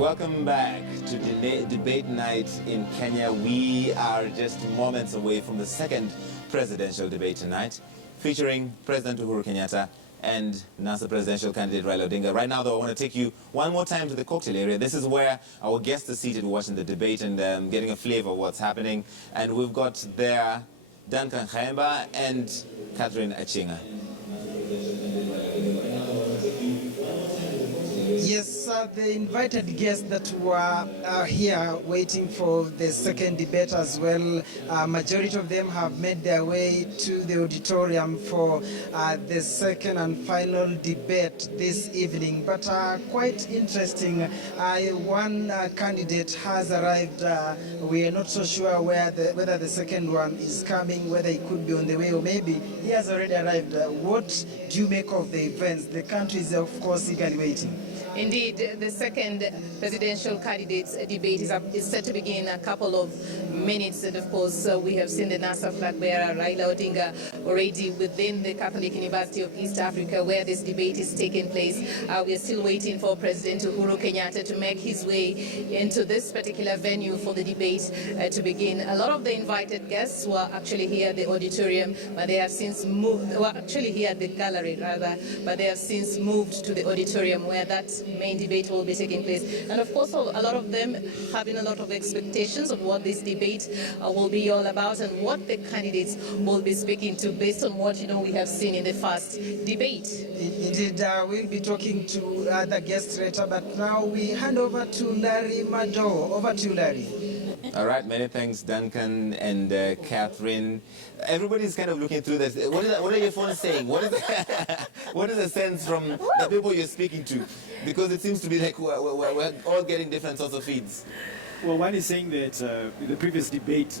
Welcome back to debate night in Kenya. We are just moments away from the second presidential debate tonight, featuring President Uhuru Kenyatta and NASA presidential candidate Raila Odinga. Right now, though, I want to take you one more time to the cocktail area. This is where our guests are seated watching the debate and getting a flavor of what's happening. And we've got there Duncan Khaemba and Catherine Achinga. Yes, the invited guests that were here waiting for the second debate as well, majority of them have made their way to the auditorium for the second and final debate this evening. But quite interesting, one candidate has arrived. We are not so sure whether the second one is coming, whether he could be on the way, or maybe he has already arrived. What do you make of the events? The country is, of course, eagerly waiting. Indeed, the second presidential candidates debate is set to begin a couple of minutes. And of course, we have seen the NASA flag bearer, Raila Odinga, already within the Catholic University of East Africa, where this debate is taking place. We are still waiting for President Uhuru Kenyatta to make his way into this particular venue for the debate to begin. A lot of the invited guests were actually here at the auditorium, but they have since moved, well, actually here at the gallery rather, but they have since moved to the auditorium where that main debate will be taking place. And of course, a lot of them having a lot of expectations of what this debate will be all about and what the candidates will be speaking to based on what we have seen in the first debate. Indeed, we'll be talking to other guests later, but now we hand over to Larry Mado. Over to you, Larry. All right, many thanks, Duncan and Catherine. Everybody's kind of looking through this. What are your phones saying? What is the sense from the people you're speaking to? Because it seems to be like we're all getting different sorts of feeds. Well, one is saying that the previous debate,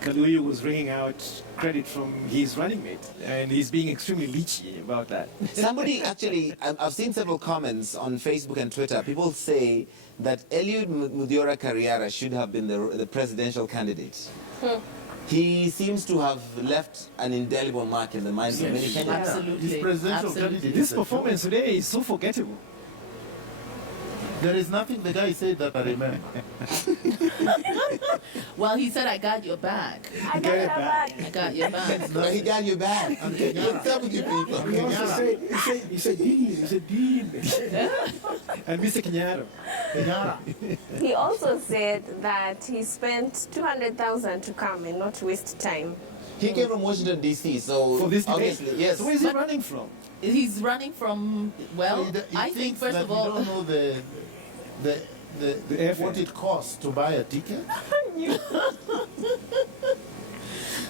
Kaluyu was ringing out credit from his running mate, and he's being extremely leechy about that. Somebody actually, I've seen several comments on Facebook and Twitter. People say that Eliud Mudiora Kariara should have been the presidential candidate. He seems to have left an indelible mark in the minds of many Kenyans. Absolutely. His presidential Absolutely. candidate. This performance today is so forgettable. There is nothing the guy said that I remember. Well, he said, I got your back. I got it back. I got your back. But he got you back. What's up with you people? He also said, he said, Dean. And Mr. Kenyatta. He also said that he spent 200,000 to come and not waste time. He came from Washington, D.C., so For this debate. obviously, yes. So where is he running from? He's running from, well, He I think, thinks first that of all, we don't know The effort. what it costs to buy a ticket.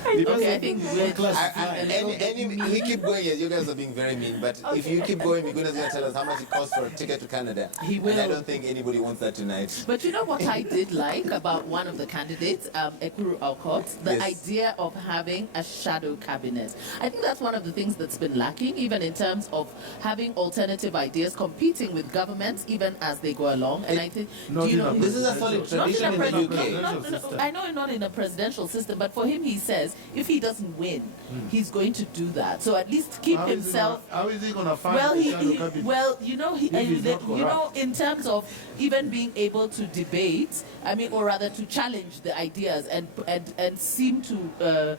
okay, I think we're We keep going, yes, you guys are being very mean, but if you keep going, Miguna's going to tell us how much it costs for a ticket to Canada. He will. And I don't think anybody wants that tonight. But you know what I did like about one of the candidates, Ekuru Aukot, the Yes. idea of having a shadow cabinet. I think that's one of the things that's been lacking, even in terms of having alternative ideas, competing with governments, even as they go along. And I think, Not do you in know, a This is a solid not in tradition a in the presidential, UK. I know not in a presidential system, but for him, he says if he doesn't win, he's going to do that. So at least keep How himself. is he going to find Well, the shadow cabinet? well, you know, If he's not you know, corrupt. in terms of even being able to debate, I mean, or rather to challenge the ideas and seem to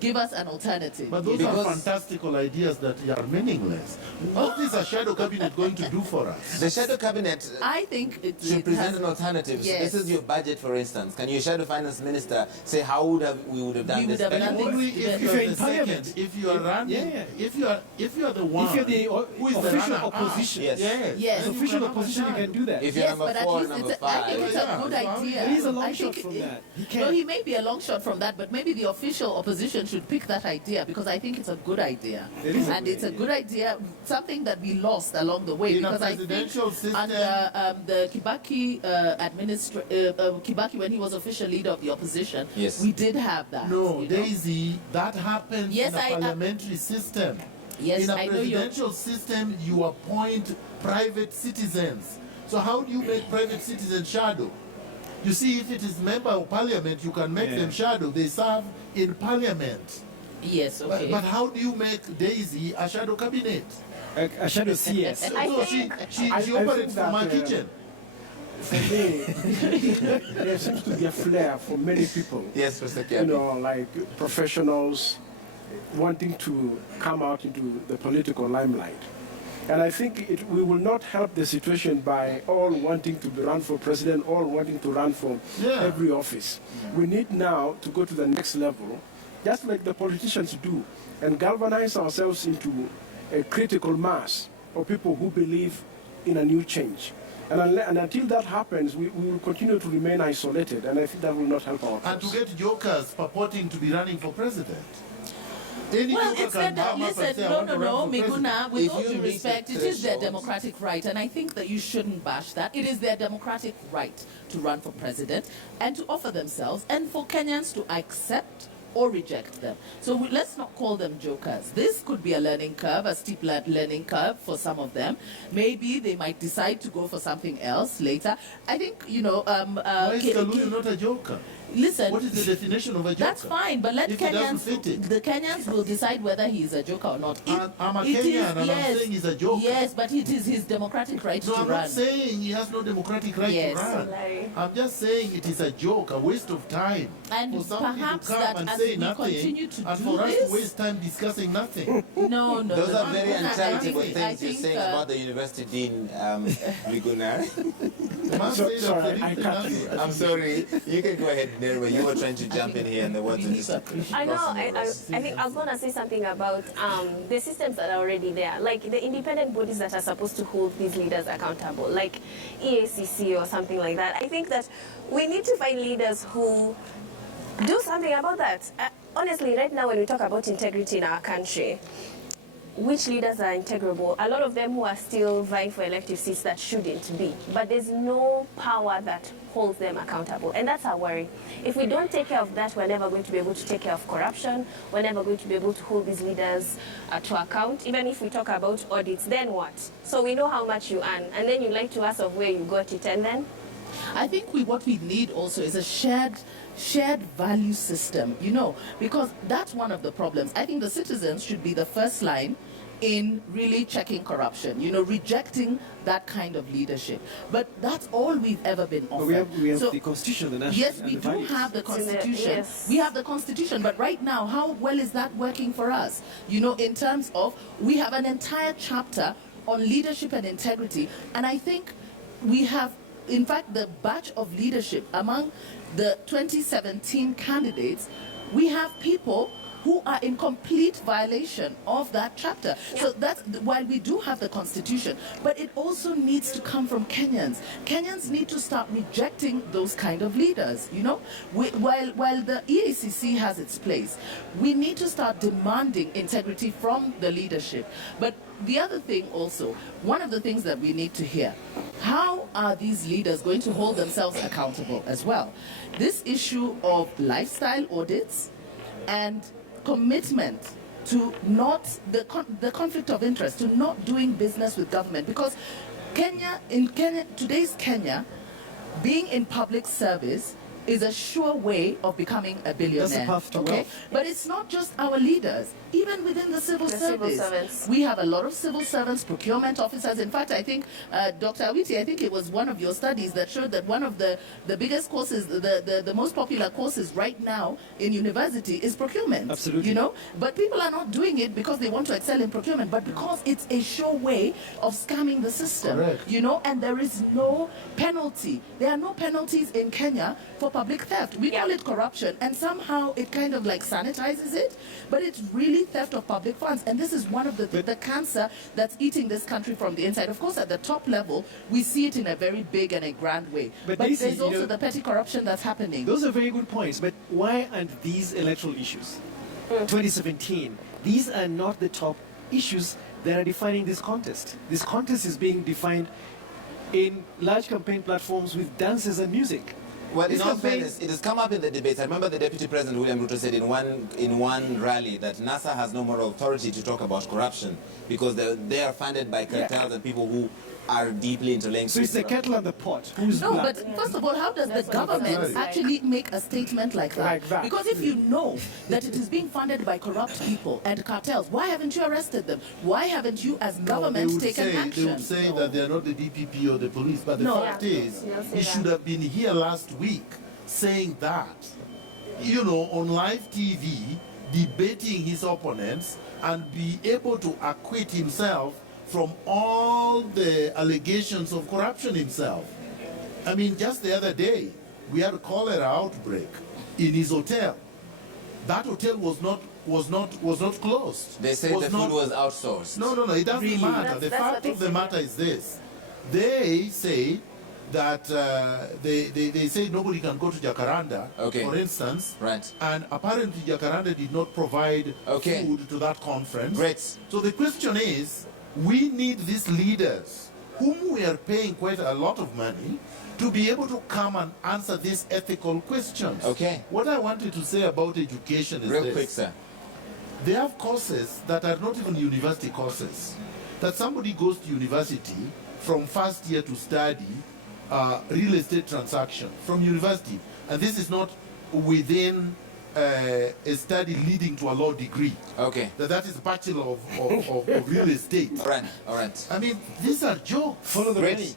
give us an alternative. But those Because- are fantastical ideas that are meaningless. What is a shadow cabinet going to do for us? The shadow cabinet I think it should present has, an alternative. So Yes. this is your budget, for instance. Can your shadow finance minister say how we would have done We this? would have better? done Only things if better. you are in the parliament. second, if you are running, Yeah. if you are the one, If you're the who is the official runner-up, opposition. Yes. Yes. then you Official can have a opposition, you shot. can do that. If you're Yes, number but at 4, least number I think 5. it's Yeah, a good so idea. There is a long I shot think from that. He No, can. he may be a long shot from that, but maybe the official opposition should pick that idea because I think it's a good idea. It is a And good it's a good idea, something that we lost along the way In a because I think presidential system- under the Kibaki Kibaki, when he was official leader of the opposition, Yes. we did have that. No, you know? Daisy, that happens Yes, in a I- parliamentary system. Yes, in a I know you're. presidential system, you appoint private citizens. So how do you make private citizens shadow? You see, if it is member of parliament, you can make Yeah. them shadow. They serve in parliament. Yes, okay. But how do you make Daisy a shadow cabinet? A shadow CS. So I she think- she I operates think from her that, kitchen. for me, there seems to be a flair for many people. Yes, Mr. You Kiabi. know, like professionals wanting to come out into the political limelight. And I think we will not help the situation by all wanting to run for president, all wanting to run for every office. We need now to go to the next level, just like the politicians do, and galvanize ourselves into a critical mass of people who believe in a new change. And until that happens, we will continue to remain isolated, and I think that will not help our cause. And to get jokers purporting to be running for president. Any Well, joker it's can that, come up and listen, say, I no, want no, to run no, for president. Miguna, with If all you due meet the respect, it is their thresholds- democratic right, and I think that you shouldn't bash that. It is their democratic right to run for president and to offer themselves, and for Kenyans to accept or reject them. So let's not call them jokers. This could be a learning curve, a steep learning curve for some of them. Maybe they might decide to go for something else later. I think, you know... Why is Kaluyu not a joker? Listen, What is the definition of a joker? that's fine, but let If he doesn't fit Kenyans, it. the Kenyans will decide whether he is a joker or not. I'm a it Kenyan is- and I'm yes, saying he's a joker. Yes, but it is his democratic right No, to I'm run. not saying he has no democratic right Yes. to run. Larry. I'm just saying it is a joke, a waste of time And for somebody perhaps to come that and as say we nothing continue to and do for us this- to waste time discussing nothing. No, no. Those no, are very no, no, I uncharitable think- things you're saying about the university dean, Riguna. The man So- said sorry, absolutely I cut nothing. you. I'm sorry. You can go ahead, Nerva. You were trying to jump in here and the words we are need just... to appreciate- I know. I think I was going to say something about the systems that are already there, like the independent bodies that are supposed to hold these leaders accountable, like EACC or something like that. I think that we need to find leaders who do something about that. Honestly, right now when we talk about integrity in our country, which leaders are integrable? A lot of them who are still vying for elective seats that shouldn't be. But there's no power that holds them accountable. And that's our worry. If we don't take care of that, we're never going to be able to take care of corruption. We're never going to be able to hold these leaders to account. Even if we talk about audits, then what? So we know how much you earn. And then you like to ask of where you got it, and then? I think what we need also is a shared value system, you know, because that's one of the problems. I think the citizens should be the first line in really checking corruption, you know, rejecting that kind of leadership. But that's all we've ever been offered. But we have So, the Constitution, the national. yes, and we the do values. have the in the- Constitution. yes. We have the Constitution, but right now, how well is that working for us? You know, in terms of, we have an entire chapter on leadership and integrity, and I think we have, in fact, the batch of leadership among the 2017 candidates, we have people who are in complete violation of that chapter. So that's while we do have the Constitution, but it also needs to come from Kenyans. Kenyans need to start rejecting those kind of leaders, you know? While the EACC has its place, we need to start demanding integrity from the leadership. But the other thing also, one of the things that we need to hear, how are these leaders going to hold themselves accountable as well? This issue of lifestyle audits and commitment to not, the conflict of interest, to not doing business with government, because today's Kenya, being in public service is a sure way of becoming a billionaire. That's the path to okay? wealth. But it's not just our leaders. Even within the civil service, servants. we have a lot of civil servants, procurement officers. In fact, I think, Dr. Awiti, I think it was one of your studies that showed that one of the biggest courses, the most popular courses right now in university is procurement. Absolutely. You know? But people are not doing it because they want to excel in procurement, but because it's a sure way of scamming the system. Correct. You know, and there is no penalty. There are no penalties in Kenya for public theft. We call it corruption, and somehow it kind of like sanitizes it, but it's really theft of public funds. And this is one of the cancer that's eating this country from the inside. Of course, at the top level, we see it in a very big and a grand way. But But Daisy, there's you also know, the petty corruption that's happening. Those are very good points, but why aren't these electoral issues, 2017, these are not the top issues that are defining this contest. This contest is being defined in large campaign platforms with dances and music. Well, in This all campaign- fairness, it has come up in the debates. I remember the Deputy President William Ruto said in one rally that NASA has no moral authority to talk about corruption because they are funded by cartels and people who are deeply interlinked. So it's the kettle and the pot. Who's No, black? but first of all, how does the That's what government it's like. actually make a statement like that? Like that. Because if you know that it is being funded by corrupt people and cartels, why haven't you arrested them? Why haven't you, as government, taken They action? would say that they are not the DPP or the police, but the No. fact Yeah, is, they'll say he that. should have been here last week saying that, you know, on live TV, debating his opponents and be able to acquit himself from all the allegations of corruption himself. I mean, just the other day, we had a cholera outbreak in his hotel. That hotel was not closed. They said Was the food not- was outsourced. No, it doesn't Really? matter. The That's what fact they of the say, matter is this. They say that they say nobody can go to Jacaranda, Okay. for instance. Right. And apparently Jacaranda did not provide Okay. food to that conference. Great. So the question is, we need these leaders, whom we are paying quite a lot of money, to be able to come and answer these ethical questions. Okay. What I wanted to say about education is Real this. quick, sir. They have courses that are not even university courses. That somebody goes to university from first year to study real estate transaction from university, and this is not within a study leading to a law degree. Okay. That is bachelor of real estate. All right. All right. I mean, these are jokes. Follow the Great. money.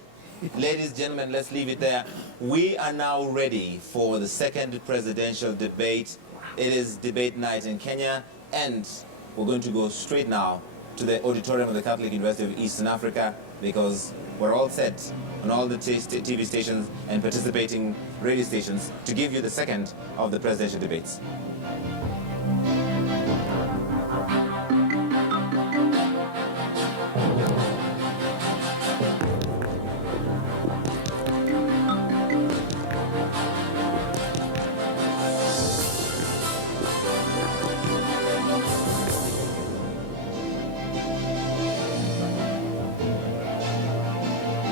Ladies and gentlemen, let's leave it there. We are now ready for the second presidential debate. It is debate night in Kenya, and we're going to go straight now to the auditorium of the Catholic University of Eastern Africa, because we're all set on all the TV stations and participating radio stations to give you the second of the presidential debates.